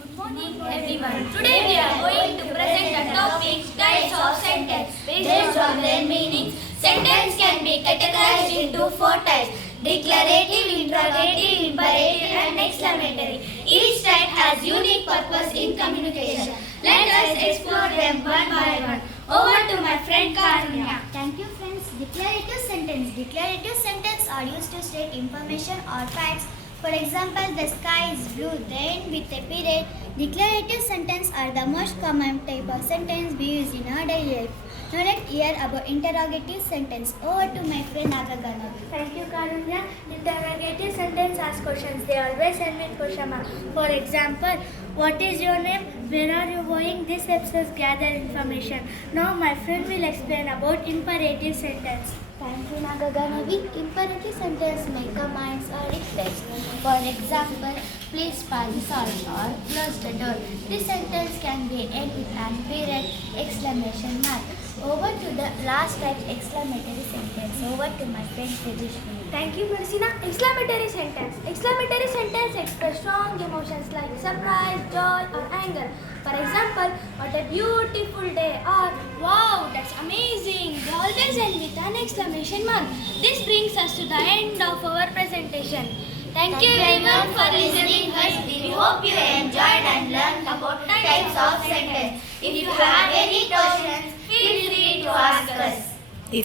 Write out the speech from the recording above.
Good morning everyone. Today we are going to present the topic types of sentence. Based on their meanings, sentence can be categorized into four types: declarative, interrogative, imperative and exclamatory. Each type has unique purpose in communication. Let us explore them one by one. Over to my friend Karunya. Thank you, friends. Declarative sentence. Declarative sentence are used to state information or facts. For example, the sky is blue, they end with a period. Declarative sentences are the most common type of sentence we use in our daily life. Now let's hear about interrogative sentence. Over to my friend Agagana. Thank you, Karunya. Interrogative sentence ask questions. They always end with question mark. For example, what is your name? Where are you going? This helps us gather information. Now my friend will explain about imperative sentence. Thank you, Nagaganavi. Imperative sentence make commands or requests. For example, please pass the salt or close the door. This sentence can be end with an period, exclamation mark. Over to the last type, exclamatory sentence. Over to my friend Tejashwi. Thank you, Marcina. Exclamatory sentence. Exclamatory sentence express strong emotions like surprise, joy, or anger. For example, what a beautiful day, or wow, that's amazing. They always end with an exclamation mark. This brings us to the end of our presentation. Thank you everyone for listening us. We hope you enjoyed and learned about types of sentence. If you have any questions, feel free to ask us.